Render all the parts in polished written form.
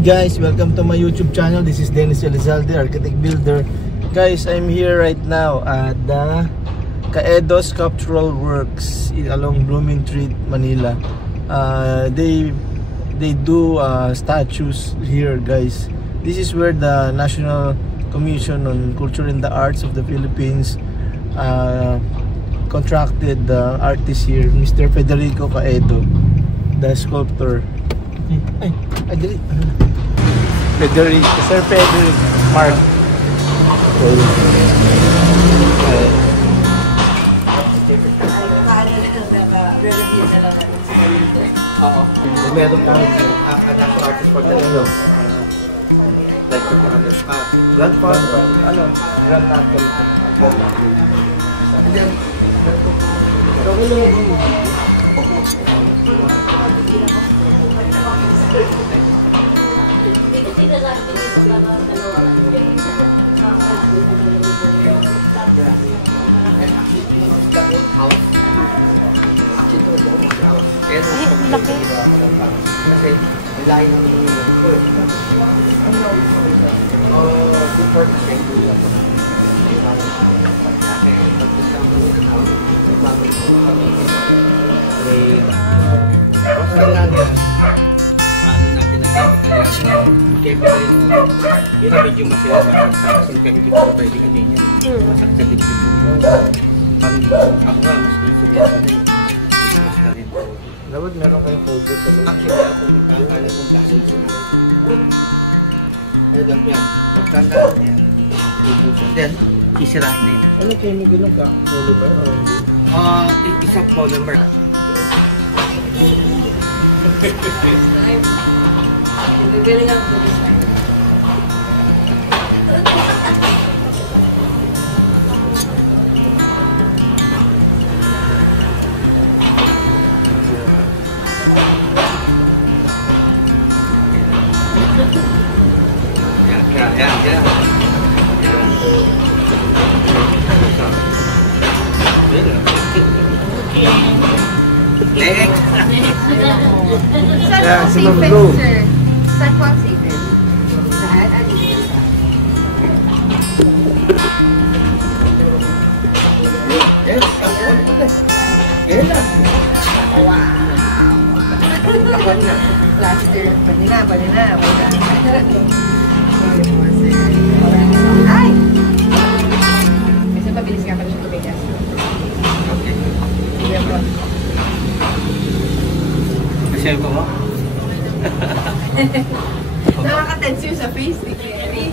guys, welcome to my YouTube channel. This is Dennis Elizalde, architect builder. Guys, I'm here right now at the Caedo Sculptural Works along Blooming Street, Manila. They do statues here, guys. This is where the National Commission on Culture and the Arts of the Philippines contracted the artist here, Mr. Federico Caedo, the sculptor. Federico, Sir Federic Mark. Meron kami national artist for Tagalog. Like the grandfather, granduncle. And then, laki. Kasi nilay ng ko. Super kasi chemical yun na medyo masaya kasi hindi ko pwede kanin yan masakit sa dibdib ko ako nga mas gusto ko sa rin Dapat meron kayong cover talaga. Actually ako alam kong dahil ko na ayun yan pagkandaan yan then sisirahin na yun. Ano chemical ka? Polymer o hindi? Isang polymer. Bibili nga po this time. Yeah, Saan po ang safe, sir? Saan po ang safe? Saan? Ano yun? Plaster. Panina. Ay! Kasi pabilis nga pala siya tumigas. Sige po. Share ko mo? Nakaka-tense yun sa face ni Kerry.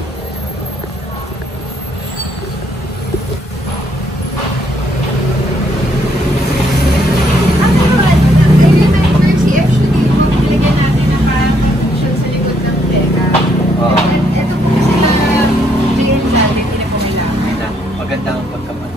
Maganda ang pagkaman.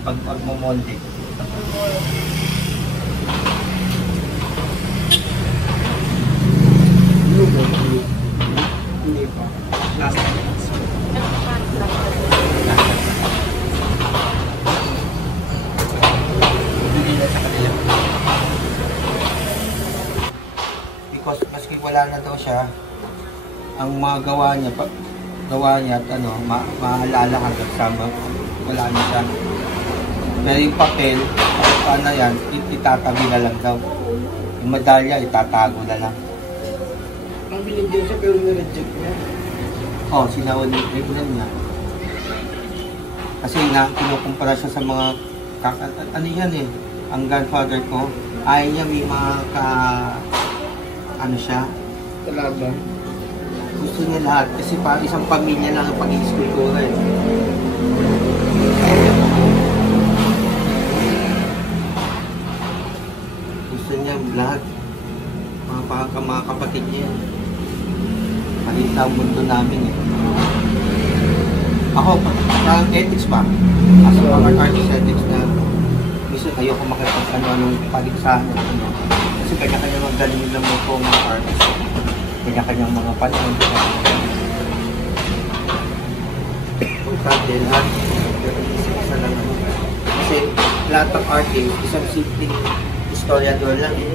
Pag-molde. Hindi pa. Last time. Because maski wala na daw siya, ang mga gawa niya at ano, maalala hanggang sama, wala na siya. Pero yung papel, paano yan, itatabi na lang daw. Yung medalya, itatago na lang. Ang binigyan siya pero na-reject niya. Oo, sinawal-reject niya. Kasi nga, kinukumpara siya sa mga, ano yan eh, ang grandfather ko, ayaw niya may mga ano siya, Talaga. gusto niya lahat kasi parang isang pamilya lang ang pag-iiskultura eh. Gusto niya lahat, mga kapatid niya. Malita ang mundo namin eh. Ako, sa ethics ba? As a mga artist ethics na minsan ayoko makipag-anong paligsahan ano. Kasi kanya-kanya magaling lang mo po mga artist. Kanya-kanyang mga panahon. Importante lahat. Isa lang ano. Kasi lahat ng artist, isang simpleng historiador lang eh.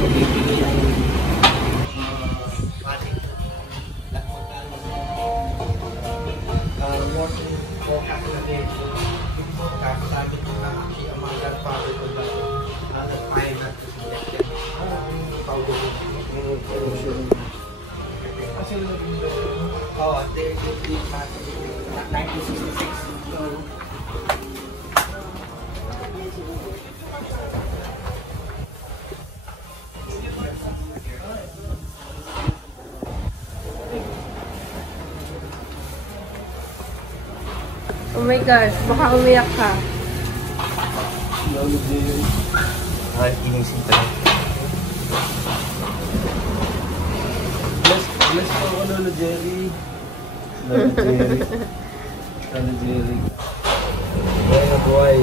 Bibigyan ng oh, 1966. Oh my gosh, baka umiyak ka. Ay, inisip talaga. Bless po ako, Lolo Jerry. Lolo Jerry. Lolo Jerry. Buhay na buhay.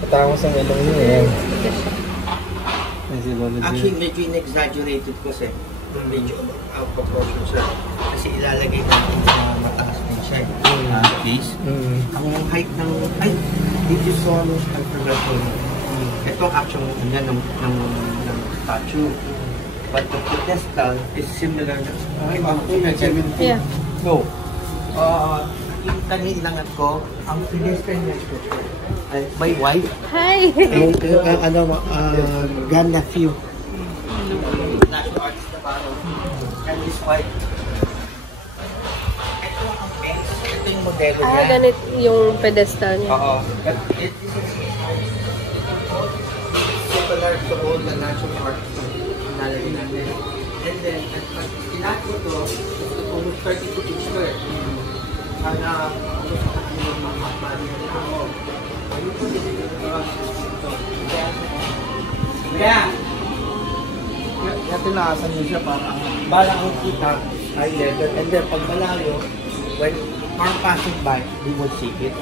Patangos ang ilong niyo eh. Ay, si Lolo Jerry. Actually, medyo in-exaggerated ko kasi. Medyo out of proportion siya. Kasi ilalagay natin sa mataas din siya. Please. Ang height ng... Ay! Did you saw no? I forgot ko. Ito ang action ng statue. But the pedestal is similar na... Yeah. No. Yung tanilangan ko, ang pedestal niya ito. My wife. Hi! Grandnephew. National artist na parang. And his wife. Ito ang base. Ito yung modelo niya. Ganit yung pedestal niya. Oo. But it is similar to all the national artists na nalagay natin. And then, pag tinako ito, almost 32 inch ko eh. Sana, gusto ko yung mga kapali nito mo. Ayun po din ito. Yeah! Kaya tinaasan niyo siya parang balang ang kita ay level. And then pag malayo, When car passing by, we will see it.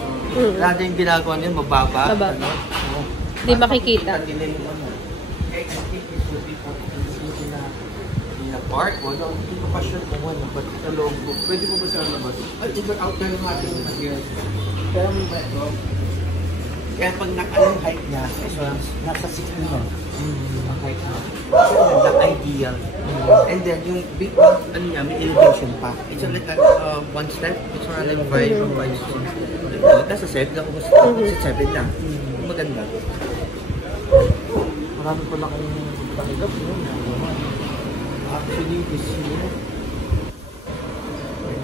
Rather yung ginagawa niyo, mababa. Mababa. Ano? Di makikita. I think this would be in a park. Wala, hindi ko pa sure kung ano. But sa loob ko, pwede mo ba sa labas? Ay, even out there natin. pero may metro. Kaya pag yung height niya, so, nasa 16 na. Ang height niya. So, the ideal. And then, yung big, ano niya, may elevation pa. It's like one step. It's around like 5 or 5. Nasa 7 lang. Kasi 7 lang. Maganda. Marami ko lang kayong pakilap. Actually, this year,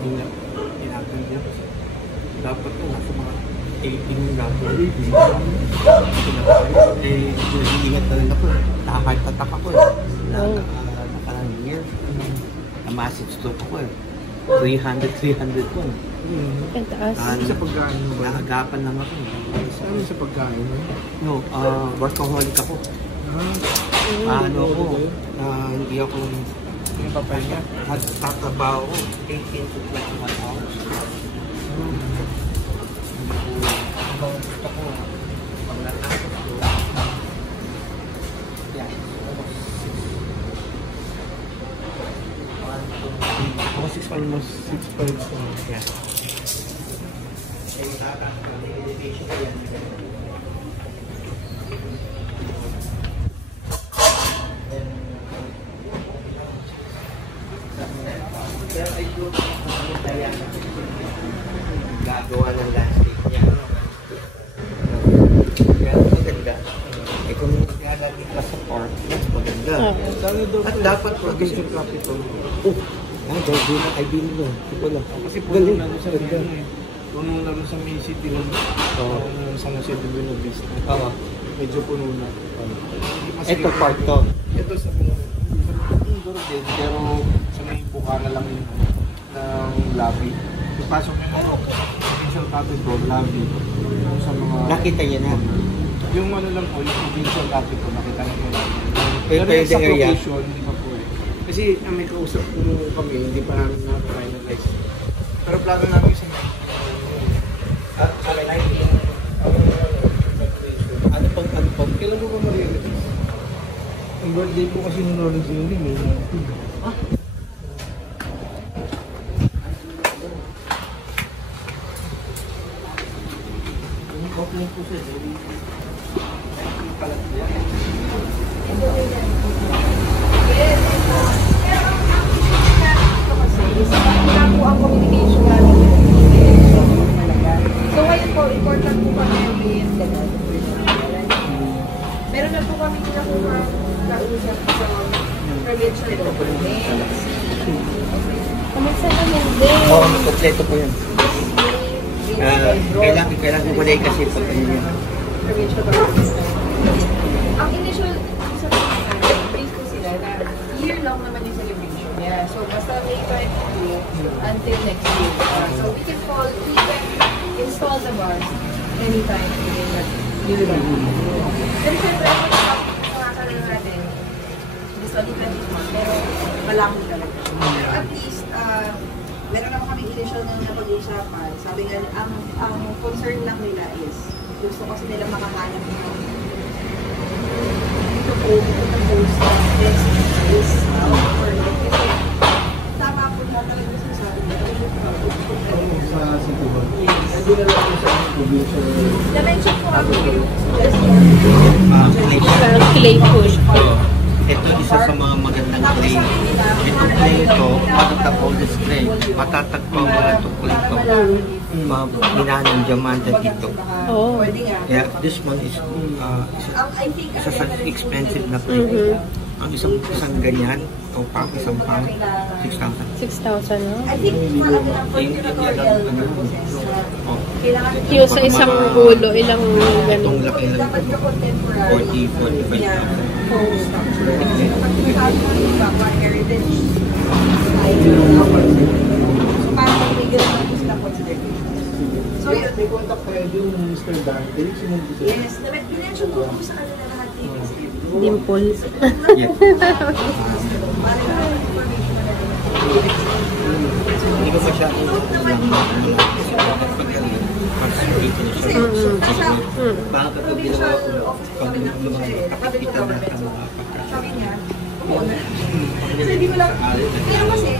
tinapin niya. Dapat ko nasa mga 18 na ako. Ingat na rin ako. Nakaheart attack ako eh. Nakalang year. Na-massive stroke ako eh. 300 po. Ang taas. Nakagapan lang ako. Ano sa pagkain? No, workaholic ako. Ano ako, hindi ako Yung papahinga? tatrabaho ko 18 to 21 hours. Gusto ko, pag natapos ko, yan, Almost 6.5. yeah. Ay, meditation ko yan. Pero ay doon, gagawa ng landscape niya. Kaya maganda. Eh kung gagawin ka sa park, mas maganda. At dapat provincial capital. Dahil doon ay binilo. Ito lang. Kasi puno na sa ganda. Puno na sa May City lang. Sa Jose de Buena Vista. Oo. Medyo puno na. Ito park to. Ito sa indoor din, pero sa may bukana lang yun ng lobby. Ipasok nyo na provincial capital lobby. Sa mga... Nakita niya na. Yung ano lang po, yung provincial capital, nakita nyo na. Pero Pero sa area. location, hindi pa po eh. Kasi ang may kausap ko kami, hindi pa namin na-finalize. Pero plano namin sa Ano pang? kailan mo ba ma-realize? Ang birthday po kasi nung Lawrence yun eh. Ang communication namin. So ngayon po, important po kami with meron na po kami nakuha kausap sa provincial government. Kami sa naman din. Oo, kompleto po yun. Kailangan ko na kasi pag ano yun. Provincial government. Ang initial sa brief ko sila na year long naman yung celebration niya. So basta May 22 until next year. So we can install the bus anytime within that year long. Pero syempre, ako nakakaroon natin this 2021, pero malaki talaga. Pero at least, meron naman kami initial na napag-uusapan. Sabi nga, ang concern lang nila is gusto kasi nila makahanap ng ito po na next is permit. Kasi tama po na talaga sabi nila. Sa City Hall. Hindi na lang sa provincial. Na-mention ko ako yung Clay push. Ito isa sa mga magandang clay. Ito clay ito, one of the oldest clay. Matatagpang mga tukol ito. Mga ginanong diamante dito. Oh. Yeah, this one is isa sa expensive na clay. Ang isang ganyan, o isang pound, 6,000. 6,000, no? I think mga for tutorial purposes. Kailangan Yung sa isang ulo, ilang Itong ganun. laki lang dapat ito. ka contemporary. 40, 45,000. Pag sinasabi mo yung iba, heritage style. So parang bigyan ng gusto consideration. So yun. May contact kayo yung Mr. Dante. Sinunod ko. Yes, na-mention ko po sa kanila lahat dito. Dimple. Yeah. Hindi ko pa siya baka kapag ginawa ko pag kita na ang sabi niya, muna. So hindi mo lang, pero kasi,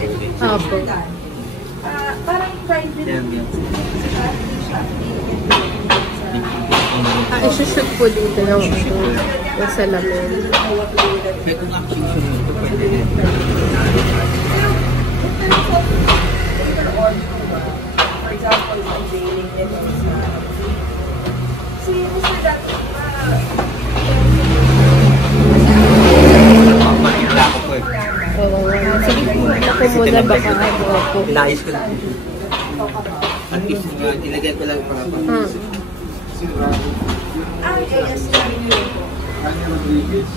parang private. Isushoot po dito ng salamin. kaya kung action ito pwede rin. For example, unveiling nito sa si Mr. Dante, Makikita ko po eh. Oo. Sige po, ako muna baka ako. Inayos ko lang. At least ilagay ko lang para pa. yes, sabi niyo po. Kanya Rodriguez.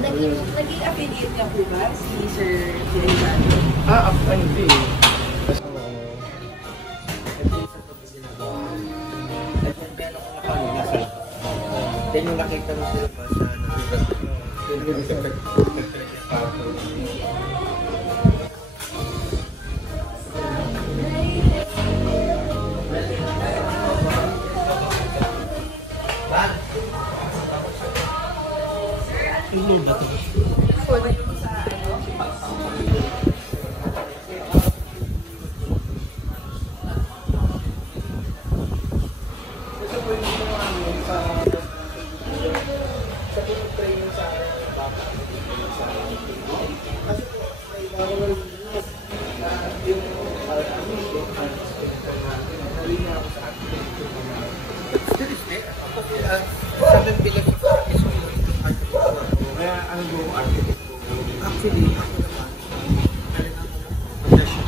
Naging affiliate ka po ba si Sir Dante? Hindi. Nasa Yan yung nakita mo sila pa sa actually, ako naman, talagang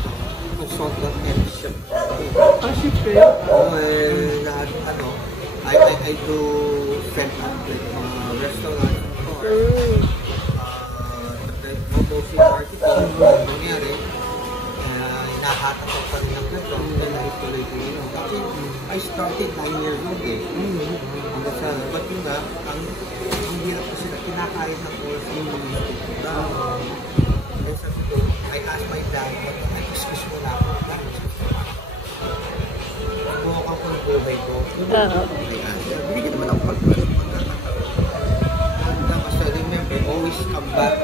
consultant and chef. Chef kayo? Lahat, I do set up with restaurant. Mostly marketing. Nangyari, hinahatak ko pa rin ng ganito. Then I tuloy ko yun. Actually, I started 9 years old eh. But yun nga, ang hirap kasi na kinakain ng oras yung mga I asked my dad, excuse mo na ako. Buhok ako ng buhay ko. Hindi naman ako pagkakataon. Basta remember, always come back.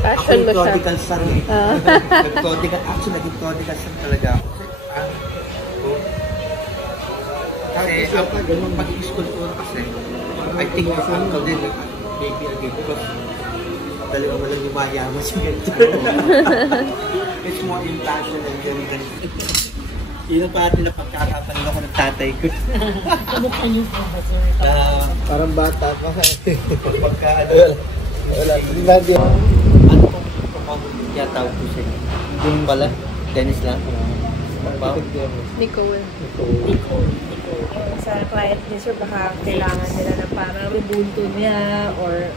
Ako yung prodigal son eh. Actually, naging prodigal son talaga ako. Kasi pag-school ko kasi, I think yung uncle din, maybe again, because dalawa mo lang yung mayaman si ganito. It's more impassioned and very ganito. Yun ang pati na pagkakapanin ako ng tatay ko. Kamukha niyo po ba, sir? Parang bata pa. Pagka Wala. Hindi ano pong tiyatawag ko sa inyo? Yung pala, Dennis lang. Nicole. Sa client niya, sir, baka kailangan nila ng parang rubunto niya or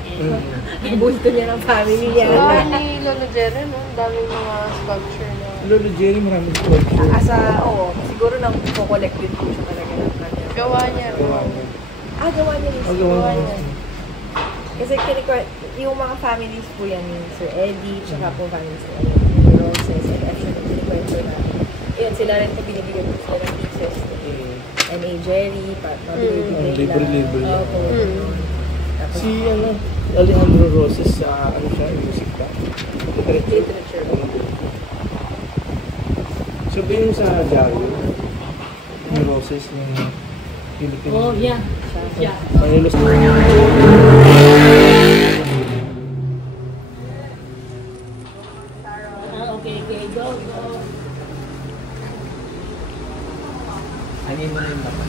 rubunto niya ng family niya. Ni Lolo Jerry, no? Ang daming mga sculpture na. Lolo Jerry, maraming sculpture. Siguro nang kukolect din po siya talaga ng kanya. Gawa niya. Gawa niya rin. Gawa niya. Kasi yung mga families po yan, Sir Eddie, tsaka po families po yan, Roses, and actually, kinikwento na. Yun, sila rin po binibigyan po sila ng pieces. N.A. Jerry, Libre. Opo. Si Alejandro Roses, ano siya, music ba? Literature. So ba yung sa Jago? Yung Roses, yung Philippine. Oh, yeah. Yeah. Manilos. Okay, go. Ano yung mga yung dapat?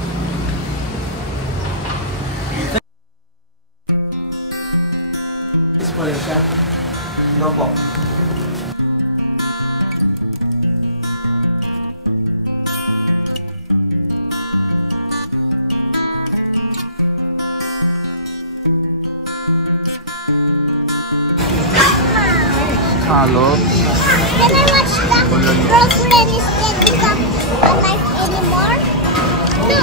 Is pa rin siya? No po. Halo. Can I watch the girlfriend is dead become alive anymore? No.